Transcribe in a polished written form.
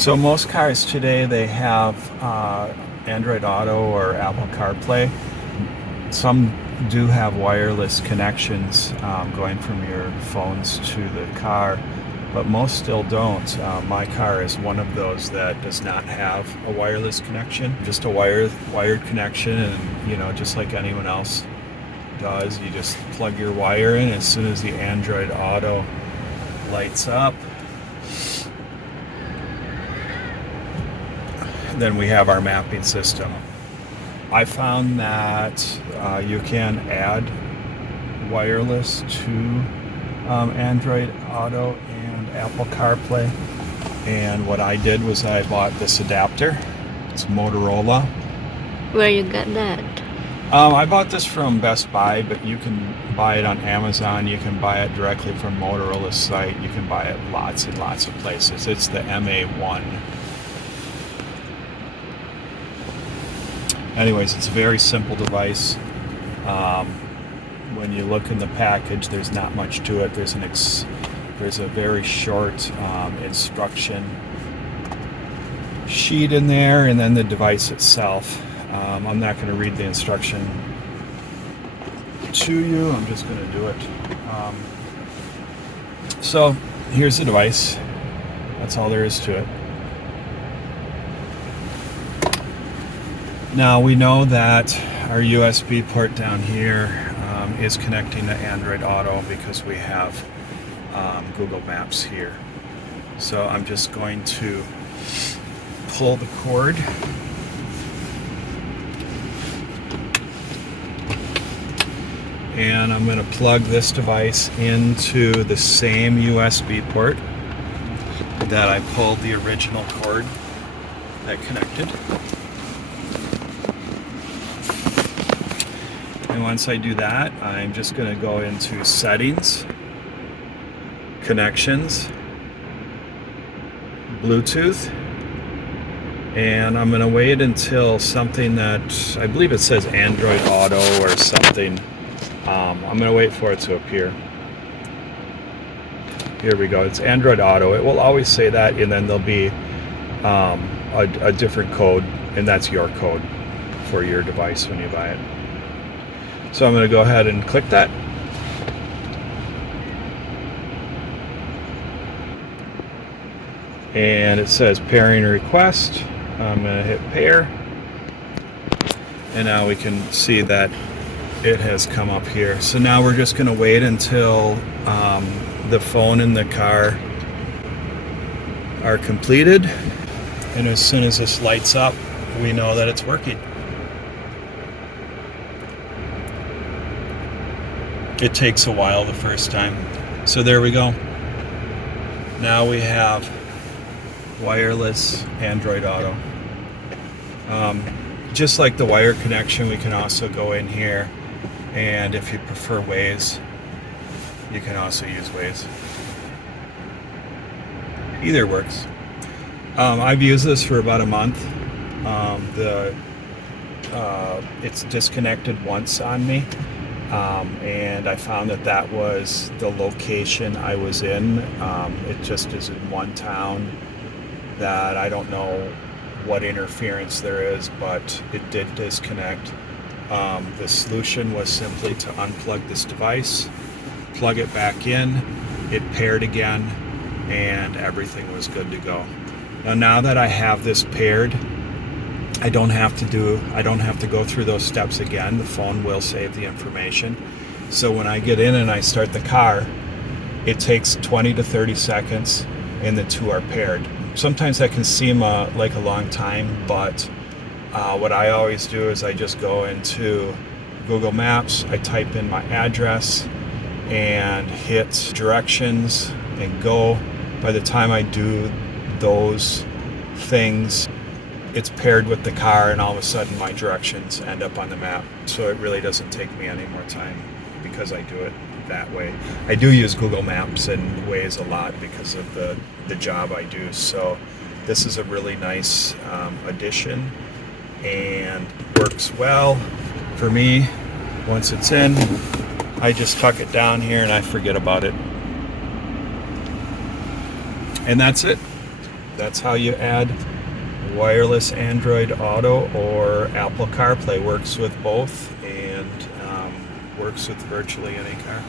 So most cars today, they have Android Auto or Apple CarPlay. Some do have wireless connections going from your phones to the car, but most still don't. My car is one of those that does not have a wireless connection, just a wired connection, and just like anyone else does, you just plug your wire in. As soon as the Android Auto lights up, then we have our mapping system. I found that you can add wireless to Android Auto and Apple CarPlay. And what I did was I bought this adapter. It's Motorola. Where you got that? I bought this from Best Buy, but you can buy it on Amazon. You can buy it directly from Motorola's site. You can buy it lots and lots of places. It's the MA1. Anyways, it's a very simple device. When you look in the package, there's not much to it. There's a very short instruction sheet in there, and then the device itself. I'm not going to read the instruction to you. I'm just going to do it. So here's the device. That's all there is to it. Now we know that our USB port down here is connecting to Android Auto because we have Google Maps here. So I'm just going to pull the cord. And I'm going to plug this device into the same USB port that I pulled the original cord that connected. And once I do that, I'm just going to go into Settings, Connections, Bluetooth, and I'm going to wait until something that, I believe it says Android Auto or something. I'm going to wait for it to appear. Here we go. It's Android Auto. It will always say that, and then there'll be a different code, and that's your code for your device when you buy it. So I'm going to go ahead and click that. And it says pairing request. I'm going to hit pair. And now we can see that it has come up here. So now we're just going to wait until the phone and the car are completed. And as soon as this lights up, we know that it's working. It takes a while the first time. So there we go. Now we have wireless Android Auto. Just like the wire connection, we can also go in here, and if you prefer Waze, you can also use Waze. Either works. I've used this for about a month. It's disconnected once on me. And I found that was the location I was in. It just is in one town that I don't know what interference there is, but it did disconnect. The solution was simply to unplug this device, plug it back in, it paired again, and everything was good to go. Now that I have this paired, I don't have to go through those steps again. The phone will save the information. So when I get in and I start the car, it takes 20 to 30 seconds and the two are paired. Sometimes that can seem like a long time, but what I always do is I just go into Google Maps, I type in my address and hit directions and go. By the time I do those things, it's paired with the car, and all of a sudden my directions end up on the map. So it really doesn't take me any more time because I do it that way. I do use Google Maps and Waze a lot because of the job I do. So this is a really nice addition and works well for me. Once it's in, I just tuck it down here and I forget about it. And that's it. that's how you add wireless Android Auto, or Apple CarPlay. Works with both, and works with virtually any car.